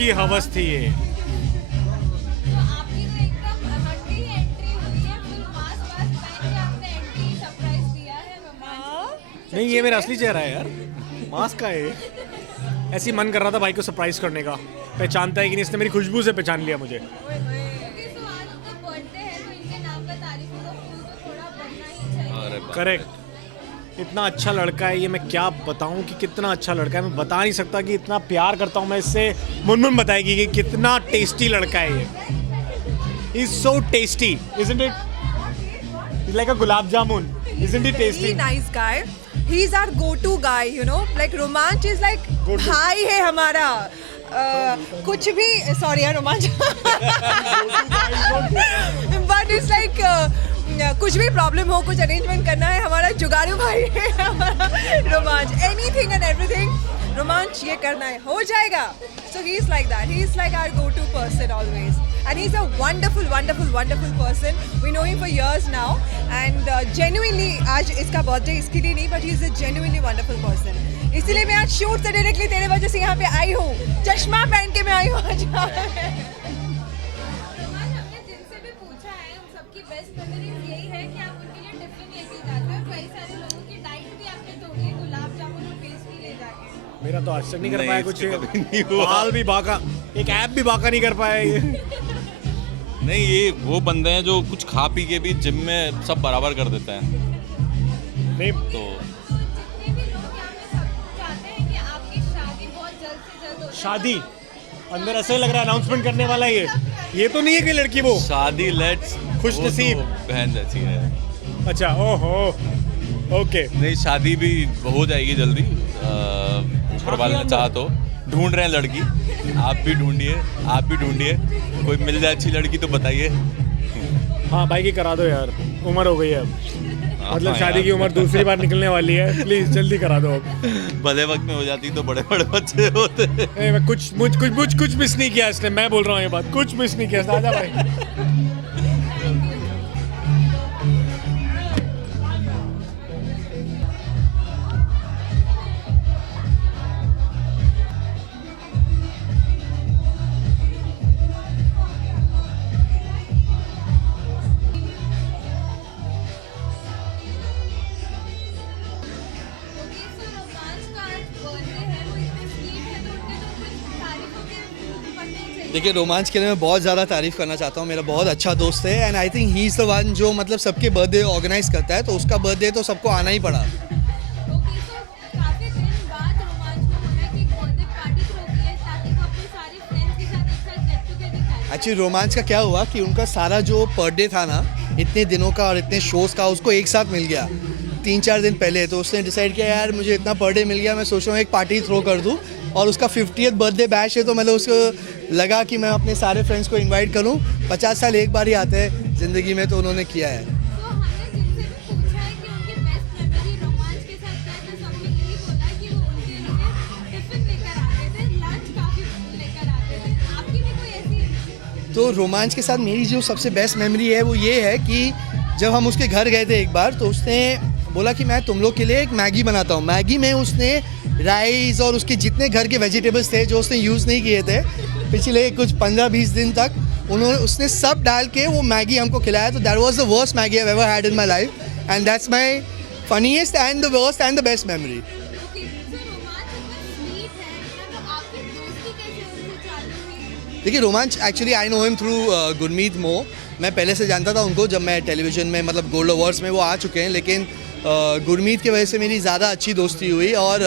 की हवस थी ये। तो आपकी तो एकदम हटके ही एंट्री हुई है, फिर मास्क वास्क पहन के आपने एंट्री सरप्राइज दिया है रोमांच। नहीं ये मेरा असली चेहरा है यार, मास्क का है। ऐसे ही मन कर रहा था भाई को सरप्राइज करने का, पहचानता है कि नहीं, इसने मेरी खुशबू से पहचान लिया मुझे। क्योंकि तो आज उनका बर्थडे है तो इनके नाम का तारीफों का फूल तो थोड़ा बनना ही चाहिए। अरे बाप रे। करेक्ट, इतना अच्छा लड़का है ये, मैं क्या बताऊं कि कितना अच्छा लड़का है। मैं बता नहीं सकता कि इतना प्यार करता हूं मैं इससे। मुनमुन बताएगी कि कितना टेस्टी लड़का है ये। Is so tasty, isn't it? Is like a gulab jamun, isn't it tasty? Very nice guy. He's our go-to guy, you know. Like Romanch is like high है हमारा। कुछ भी sorry यार रोमांच। But it's like कुछ भी प्रॉब्लम हो, कुछ अरेंजमेंट करना है, हमारा जुगाड़ू भाई है हमारा रोमांच। एनीथिंग एंड एवरीथिंग रोमांच ये करना है, हो जाएगा। So he is like that. He is like our go-to person always. And he's a wonderful, wonderful, wonderful person. We know him for years now. And genuinely, आज इसका birthday इसके लिए नहीं, but he's a genuinely wonderful person. इसीलिए मैं आज shoot से directly तेरे वजह से यहाँ पे आई हूँ, चश्मा पहन के मैं आई हूँ आज। रोमांच हमने जिनसे भी पूछा है उन सबकी बेस्ट मेमोरीज यही है कि आप उनके लिए टिफिन लेके जाते हो। कई सारे लोगों की डाइट भी आपने तोड़ी है गुलाब जामुन और पेस्ट्री ले जाके। मेरा तो आज तक नहीं कर नहीं, पाया इससे कुछ, कभी नहीं हुआ। बाल भी बाका, एक ऐप भी बाका नहीं कर पाया ये। नहीं, ये वो बंदे हैं जो कुछ खा पी के भी जिम में सब बराबर कर देते हैं। नहीं तो जितने भी लोग यहाँ पे सब चाहते हैं कि आपकी शादी बहुत जल्द से जल्द हो जाए। शादी अंदर ऐसे लग रहा है अनाउंसमेंट करने वाला है ये तो नहीं है कि लड़की वो। शादी लेट्स खुशनसीब। बहन जैसी है। अच्छा, ओहो, ओके। नहीं, शादी भी हो जाएगी जल्दी, ऊपर वाले ने चाहा तो। ढूंढ रहे हैं लड़की, आप भी ढूंढिए, आप भी ढूंढिए, कोई मिल जाए अच्छी लड़की तो बताइए। हाँ भाई की करा दो यार, उम्र हो गई है अब, मतलब हाँ शादी यार। की उम्र दूसरी बार निकलने वाली है, प्लीज जल्दी करा दो अब। भले वक्त में हो जाती तो बड़े बड़े बच्चे होते। मैं कुछ मिस नहीं किया इसने, मैं बोल रहा हूँ ये बात, कुछ मिस नहीं किया। आजा भाई। तो रोमांच का आज बर्थडे है, वो इतने स्वीट है तो उनके तो कुछ तारीफों के बनने ही चाहिए। देखिए, रोमांच के लिए मैं बहुत ज़्यादा तारीफ़ करना चाहता हूँ। मेरा बहुत अच्छा दोस्त है and I think he is the one जो मतलब सबके बर्थडे ऑर्गेनाइज करता है, तो उसका बर्थडे तो सबको आना ही पड़ा। ओके, तो काफी दिन बाद रोमांच को होना है कि एक बर्थडे पार्टी थ्रो की है ताकि वो अपने सारे फ्रेंड्स के साथ एक साथ गेट टुगेदर करें। एक्चुअली रोमांच का क्या हुआ कि उनका सारा जो बर्थडे था ना, इतने दिनों का और इतने शोज़ का, उसको एक साथ मिल गया 3-4 दिन पहले। तो उसने डिसाइड किया यार मुझे इतना बर्थडे मिल गया, मैं सोच रहा हूँ एक पार्टी थ्रो कर दूँ। और उसका 50th बर्थडे बैश है, तो मतलब उसको लगा कि मैं अपने सारे फ्रेंड्स को इनवाइट करूँ। 50 साल एक बार ही आते हैं ज़िंदगी में, तो उन्होंने किया है। तो हमने जिनसे भी पूछा है कि उनकी बेस्ट मेमोरी रोमांच के साथ क्या है, तो सबने यही बोला कि वो उनके लिए टिफिन लेकर आते थे, लंच काफी लेकर आते थे। आपकी भी कोई ऐसी? तो रोमांच के साथ मेरी जो सबसे बेस्ट मेमोरी है वो ये है कि जब हम उसके घर गए थे एक बार, तो उसने बोला कि मैं तुम लोग के लिए एक मैगी बनाता हूँ। मैगी में उसने राइस और उसके जितने घर के वेजिटेबल्स थे जो उसने यूज़ नहीं किए थे पिछले कुछ 15-20 दिन तक, उसने सब डाल के वो मैगी हमको खिलाया। तो that was the worst Maggi I ever had in my life and that's my funniest and the worst and the best memory. Okay, तो रोमांच इतना स्वीट है ना, तो आपकी दोस्ती कैसे उनसे चालू हुई? देखिए, रोमांच actually I know him through Gurmeet मो। मैं पहले से जानता था उनको, जब मैं टेलीविज़न में मतलब गोल्ड अवार्ड्स में वो आ चुके हैं, लेकिन गुरमीत की वजह से मेरी ज़्यादा अच्छी दोस्ती हुई और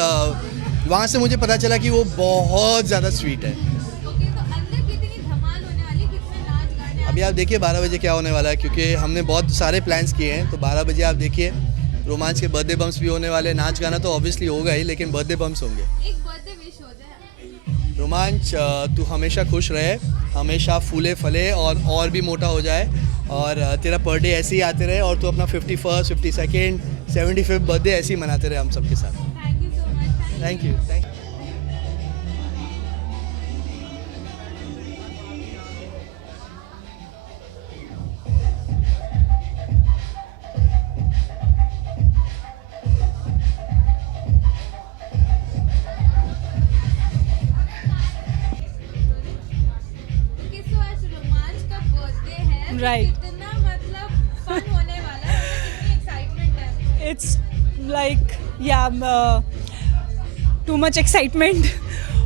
वहाँ से मुझे पता चला कि वो बहुत ज़्यादा स्वीट है। ओके, तो अंदर कितनी धमाल होने वाली, कितने नाच गाने? अभी आप देखिए 12 बजे क्या होने वाला है, क्योंकि हमने बहुत सारे प्लान्स किए हैं। तो 12 बजे आप देखिए, रोमांच के बर्थडे बम्स भी होने वाले, नाच गाना तो ऑब्वियसली होगा ही, लेकिन बर्थडे बम्स होंगे। एक बर्थडे विश हो जाए। रोमांच, तू हमेशा खुश रहे, हमेशा फूले फले और भी मोटा हो जाए, और तेरा बर्थडे ऐसे ही आते रहे, और तू अपना 51st, 52nd, 75th बर्थडे ऐसे ही मनाते रहे हम सबके साथ। Thank you so much. Thank you. Right. कितना मतलब फन होने वाला है, कितनी एक्साइटमेंट है. It's like too much excitement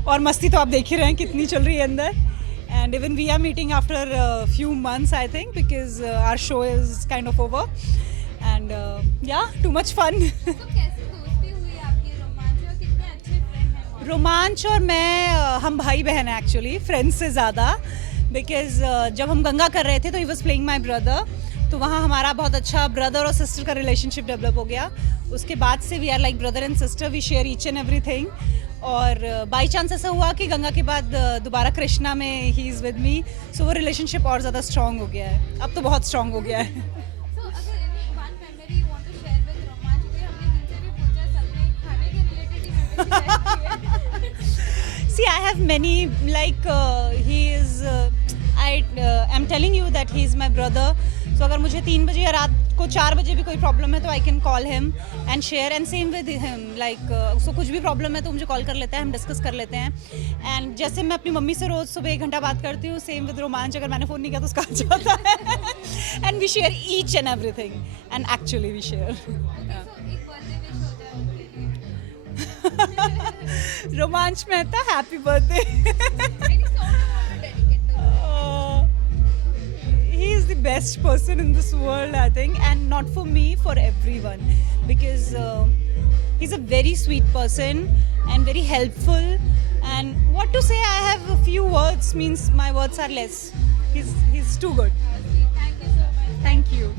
और मस्ती तो आप देख ही रहे हैं कितनी चल रही है अंदर. And even we are meeting after a few months, I think, because our show is kind of over. And too much fun. तो कैसे दोस्ती हुई आपकी रोमांच और कितने अच्छे फ्रेंड हैं. रोमांच और मैं हम भाई बहन हैं एक्चुअली, फ्रेंड्स से ज़्यादा. बिकॉज जब हम गंगा कर रहे थे तो he was playing my brother, तो वहाँ हमारा बहुत अच्छा ब्रदर और सिस्टर का रिलेशनशिप डेवलप हो गया. उसके बाद से we are like brother and sister, we share each and everything. और बाई चांस ऐसा हुआ कि गंगा के बाद दोबारा कृष्णा में ही इज़ विद मी, सो वो रिलेशनशिप और ज़्यादा स्ट्रॉन्ग हो गया है. अब तो बहुत स्ट्रॉन्ग हो गया है. So अगर any one memory you want to share with रोमांच, क्योंकि हमने जिनसे भी पूछा सबने खाने के रिलेटेड ही मेमोरी शेयर की है. See, I have many, like he is, I'm telling you that he is my brother. So अगर मुझे 3 बजे या रात को 4 बजे भी कोई प्रॉब्लम है तो I can call him and share, and same with him. Like उसको कुछ भी प्रॉब्लम है तो मुझे कॉल कर लेता है, हम डिस्कस कर लेते हैं. एंड जैसे मैं अपनी मम्मी से रोज़ सुबह 1 घंटा बात करती हूँ, सेम विद रोमांच. अगर मैंने फ़ोन नहीं किया तो उसका आ जाता है. And we share each and everything, and actually we share. So एक बर्थडे विश हो जाए उनके लिए. Romanch Mehta, happy birthday. Any song you want to dedicate to? He is the best person in this world, I think, and not for me, for everyone, because he's a very sweet person and very helpful. And what to say? I have a few words. Means my words are less. He's too good. Thank you so much. Thank you.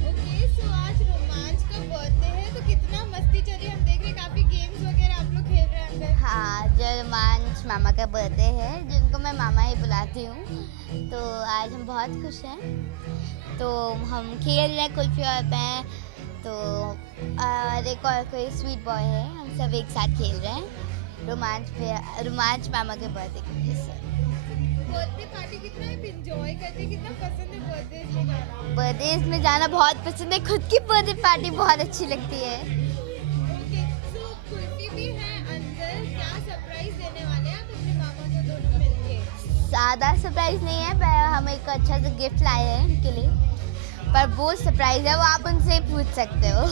Okay, so आज रोमांच का birthday है तो कितना मस्ती चली. हम देख रहे हैं काफी गेम्स वगैरह आप लोग खेल रहे हैं अंदर. हाँ, जो रोमांच मामा का बर्थडे है, जिनको मैं मामा ही बुलाती हूँ, तो आज हम बहुत खुश हैं. तो हम खेल रहे हैं, कुल्फी और मैं, तो एक और कोई स्वीट बॉय है, हम सब एक साथ खेल रहे हैं रोमांच मामा के बर्थडे की वजह से. बर्थडे पार्टी कितना एंजॉय करते हैं, कितना पसंद है बर्थडे में जाना. बर्थडे में जाना बहुत पसंद है, खुद की बर्थडे पार्टी बहुत अच्छी लगती है. ओके, सो कुल्फी भी है अंदर. क्या सरप्राइज देने वाले हैं आप अपने मामा को दोनों मिलके? ज़्यादा सरप्राइज नहीं है, पर हम एक अच्छा सा गिफ्ट लाए हैं उनके लिए, पर वो सरप्राइज है, वो आप उनसे पूछ सकते हो.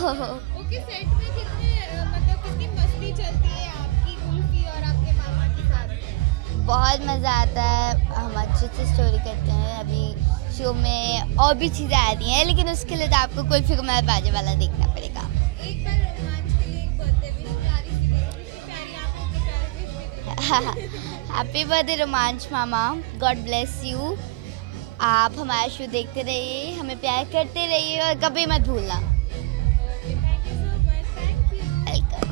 ओके, सेट में कितने मतलब कितनी मस्ती चलती है आपकी कुल्फी और आपके मामा के साथ? बहुत मज़ा आता है, हम अच्छे से स्टोरी करते हैं. अभी शो में और भी चीज़ें आ रही हैं, लेकिन उसके लिए तो आपको कुल्फी कुमार बाजे वाला देखना पड़ेगा. एक बार रोमांच के लिए एक बर्थडे विश प्यारी सी दे, प्यारी आंखों के प्यारे विश भी दे. Happy birthday Romanch mama, God bless you. आप हमारा शो देखते रहिए, हमें प्यार करते रहिए और कभी मत भूलना. Okay, thank you so much. Thank you. Welcome.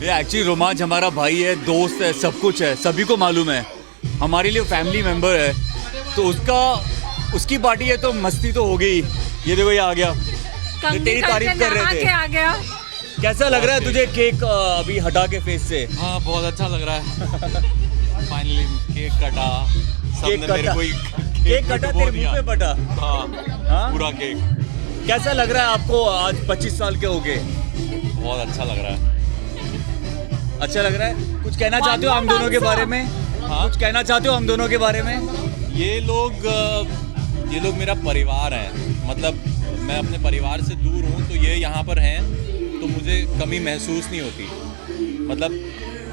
ये एक्चुअली रोमांच हमारा भाई है, दोस्त है, सब कुछ है, सभी को मालूम है, हमारे लिए फैमिली मेंबर है, तो उसकी पार्टी है तो मस्ती तो हो गई। ये देखो ये आ गया, ये तेरी तारीफ कर रहे थे। आ गया। कैसा लग रहा है तुझे केक अभी हटा के फेस से? हाँ बहुत अच्छा लग रहा है। फाइनली केक कटा, सबने मेरे को केक कटा, तेरे मुंह पे बटा। हाँ पूरा केक। कैसा लग रहा है आपको आज 25 साल के हो गए? बहुत अच्छा लग रहा है। अच्छा लग रहा है। कुछ कहना चाहते हो हम दोनों के बारे में? हाँ? कुछ कहना चाहते हो हम दोनों के बारे में? ये लोग मेरा परिवार है, मतलब मैं अपने परिवार से दूर हूँ तो ये यहाँ पर हैं तो मुझे कमी महसूस नहीं होती। मतलब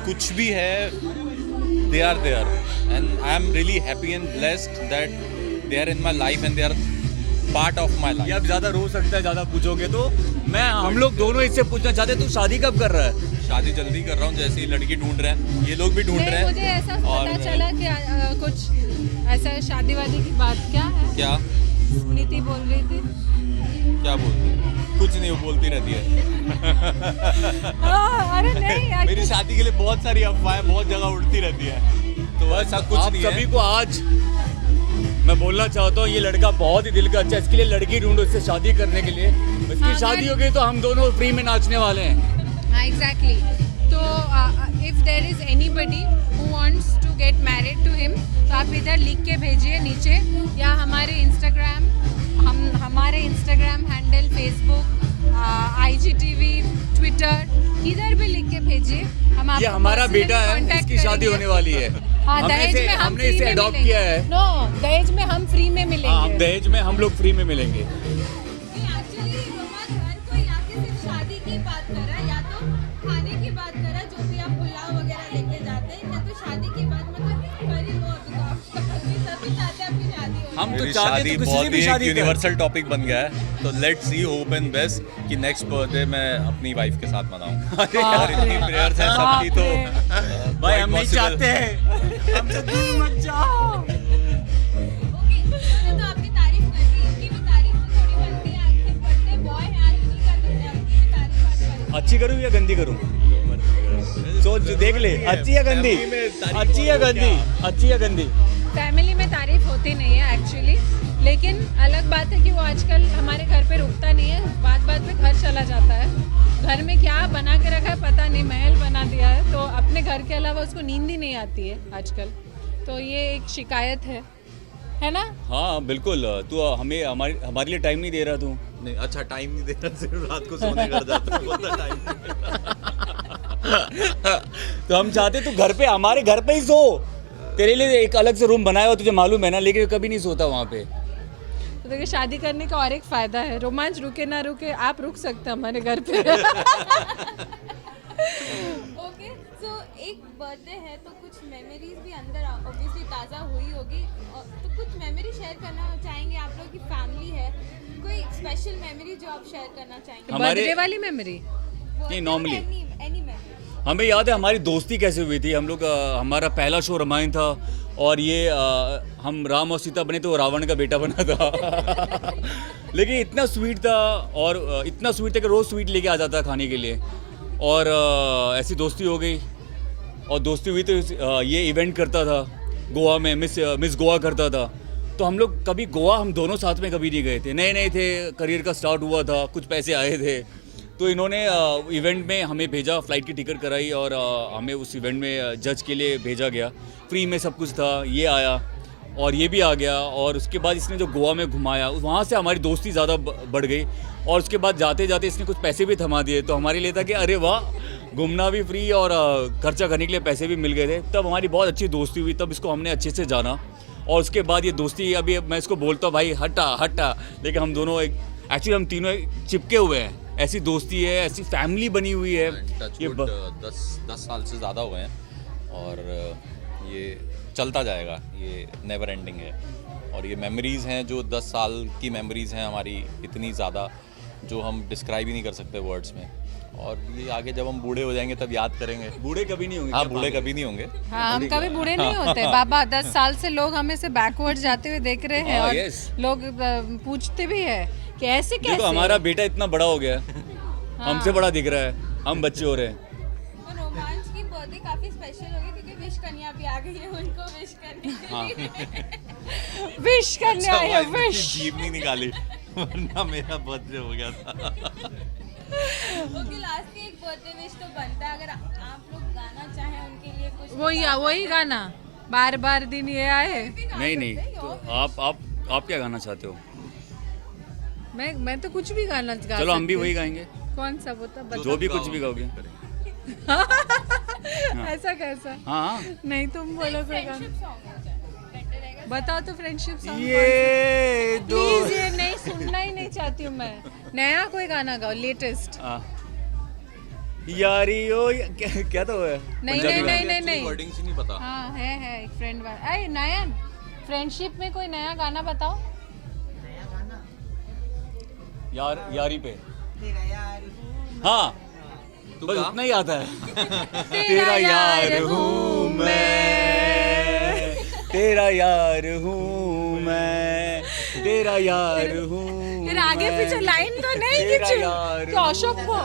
कुछ भी है, they are there and I am really happy and blessed that they are in my life and they are part of my ये लाइफ। अब ज़्यादा रो सकता है, ज़्यादा पूछोगे तो। हम लोग दोनों इससे पूछना चाहते हैं, तू शादी कब कर रहा है? शादी जल्दी कर रहा हूँ, जैसे ही लड़की ढूंढ रहे हैं, ये लोग भी ढूंढ रहे हैं। मुझे ऐसा और पता चला कि कुछ ऐसा शादी वादी की बात क्या है? क्या नीति बोल रही थी। क्या बोलती है? कुछ नहीं, वो बोलती रहती है। अरे नहीं यार, मेरी शादी के लिए बहुत सारी अफवाहें बहुत जगह उड़ती रहती है, तो ऐसा कुछ आप नहीं सभी है। को आज मैं बोलना चाहता हूँ, ये लड़का बहुत ही दिल का अच्छा है, इसके लिए लड़की ढूंढो इससे शादी करने के लिए। इसकी शादी हो गई तो हम दोनों फ्री में नाचने वाले हैं। हाँ एग्जैक्टली। तो if there is anybody who wants to get married to him, तो आप इधर लिख के भेजिए नीचे, या हमारे Instagram handle, Facebook, IGTV, Twitter, इधर भी लिख के भेजिए। हम ये हमारा बेटा है, इसकी शादी होने वाली है। हाँ, दहेज में हम हमने फ्री इसे में अडॉप्ट मिलेंगे। किया है। नो, दहेज में हम फ्री में मिलेंगे। हाँ, दहेज में हम लोग फ्री में मिलेंगे। एक्चुअली रोमांच हर कोई आके सिर्फ शादी की बात कर रहा है, या तो खाने की बात कर रहा है, जो भी आप पुलाव वगैरह लेके जाते हैं, या तो शादी की बात मतलब कर ही लो। अभी तो आप सभी चाहते हैं अपनी शादी हो। हम तो मेरी चाहते शादी हैं तो किसी बहुत से ही भी एक शादी कर। यूनिवर्सल टॉपिक बन गया है, तो let's see, hope and best कि नेक्स्ट बर्थडे मैं अपनी वाइफ के साथ मनाऊं। और इतनी प्रेयर्स हैं सबकी, तो भाई हम नहीं चाहते हैं, हमसे दूर मत जाओ। तो आपकी तारीफ कर दी, इनकी भी तारीफ तो थोड़ी बनती है। आपके बर्थडे बॉय हैं, आज उन्हीं का दिन है, उनकी भी तारीफ अच्छी करूँ या गंदी करूँ? सोच देख ले, अच्छी या गंदी? अच्छी या गंदी? अच्छी या गंदी? फैमिली में तारीफ होती नहीं है एक्चुअली, लेकिन अलग बात है कि वो आजकल हमारे घर पे रुकता नहीं है, बात बात पे घर चला जाता है। घर में क्या बना के रखा है पता नहीं, महल बना दिया है, तो अपने घर के अलावा उसको नींद ही नहीं आती है आजकल। तो ये एक शिकायत है ना? हाँ बिल्कुल। तू हमें हमारे लिए टाइम नहीं दे रहा तू। नहीं, अच्छा टाइम नहीं देता, सिर्फ रात को सोने कर जाता हूं, बोलता टाइम नहीं देता। तो हम चाहते तू घर पे, हमारे घर पे ही सो। तेरे लिए एक अलग से रूम बनाया हुआ, तुझे मालूम है ना, लेकिन कभी नहीं सोता वहाँ पे। तो देखिए, शादी करने का और एक फ़ायदा है, रोमांच रुके ना रुके, आप रुक सकते हैं हमारे घर पे। ओके, सो एक बर्थडे है तो कुछ मेमोरीज भी अंदर ऑब्वियसली ताज़ा हुई होगी, तो कुछ मेमोरी शेयर करना चाहेंगे आप लोग की फैमिली है, कोई स्पेशल मेमोरी जो आप शेयर करना चाहेंगे? बर्थडे वाली मेमोरी? नहीं, नॉर्मली एनी मेमोरी। हमें याद है हमारी दोस्ती कैसे हुई थी। हम लोग हमारा पहला शो रामायण था, और ये हम राम और सीता बने तो रावण का बेटा बना था। लेकिन इतना स्वीट था, और इतना स्वीट था कि रोज़ स्वीट लेके आ जाता खाने के लिए, और ऐसी दोस्ती हो गई। और दोस्ती हुई तो ये इवेंट करता था गोवा में, मिस गोवा करता था। तो हम लोग कभी गोवा हम दोनों साथ में कभी नहीं गए थे, नए थे, करियर का स्टार्ट हुआ था, कुछ पैसे आए थे, तो इन्होंने इवेंट में हमें भेजा, फ़्लाइट की टिकट कराई, और हमें उस इवेंट में जज के लिए भेजा गया। फ्री में सब कुछ था, ये आया और ये भी आ गया, और उसके बाद इसने जो गोवा में घुमाया, वहाँ से हमारी दोस्ती ज़्यादा बढ़ गई। और उसके बाद जाते जाते इसने कुछ पैसे भी थमा दिए, तो हमारे लिए था कि अरे वाह, घूमना भी फ्री और खर्चा करने के लिए पैसे भी मिल गए थे। तब हमारी बहुत अच्छी दोस्ती हुई, तब इसको हमने अच्छे से जाना, और उसके बाद ये दोस्ती, अभी मैं इसको बोलता हूँ भाई हटा, लेकिन हम दोनों एक्चुअली हम तीनों चिपके हुए हैं। ऐसी दोस्ती है, ऐसी फैमिली बनी हुई है। ये 10 साल से ज़्यादा हुए हैं, और ये चलता जाएगा, ये नेवर एंडिंग है। और ये मेमोरीज़ हैं जो 10 साल की मेमोरीज़ हैं हमारी, इतनी ज़्यादा जो हम डिस्क्राइब ही नहीं कर सकते वर्ड्स में। और ये आगे जब हम बूढ़े हो जाएंगे तब याद करेंगे। बूढ़े कभी नहीं होंगे। हाँ, बूढ़े कभी नहीं होंगे। हाँ, हम कभी बूढ़े नहीं होते बाबा। 10 साल से लोग हमें से बैकवर्ड जाते हुए देख रहे हैं, और लोग पूछते भी है कि ऐसे कैसे। देखो हमारा बेटा इतना बड़ा हो गया, हमसे बड़ा दिख रहा है, हम बच्चे हो रहे हैं। काफी स्पेशल होगी क्योंकि विश कन्या भी आ गई है उनको विश करने के हाँ। लिए। विश करने अच्छा आए हुआ हैं, इसने विश। जीभ नहीं निकाली वरना मेरा बर्थडे हो गया था। ओके, लास्ट में एक बर्थडे विश तो बनता है, अगर आप लोग गाना चाहें उनके लिए कुछ वही गाना, बार बार दिन ये आए। नहीं तो आप क्या गाना चाहते हो? मैं तो कुछ भी गाना गा चलो हम भी सकती वही हूँ। गाएंगे, कौन सा बता जो भी कुछ भी गाओगे। ऐसा कैसा? हाँ नहीं तुम बोलो कोई गाना, बताओ तो फ्रेंडशिप सॉन्ग। ये दो प्लीज, ये नहीं सुनना ही नहीं चाहती हूँ मैं। नया कोई गाना गाओ, लेटेस्ट। यारी ओ क्या तो है नहीं। वर्डिंग्स ही नहीं पता। हाँ है एक फ्रेंड वाला। अरे नयन, फ्रेंडशिप में कोई नया गाना बताओ। यारी पे हाँ बस उतना ही आता है। तेरा यार हूँ मैं, तेरा यार हूँ मैं, तेरा यार हूँ। फिर आगे पीछे लाइन तो नहीं तेरा खींचू यार तो अशोक को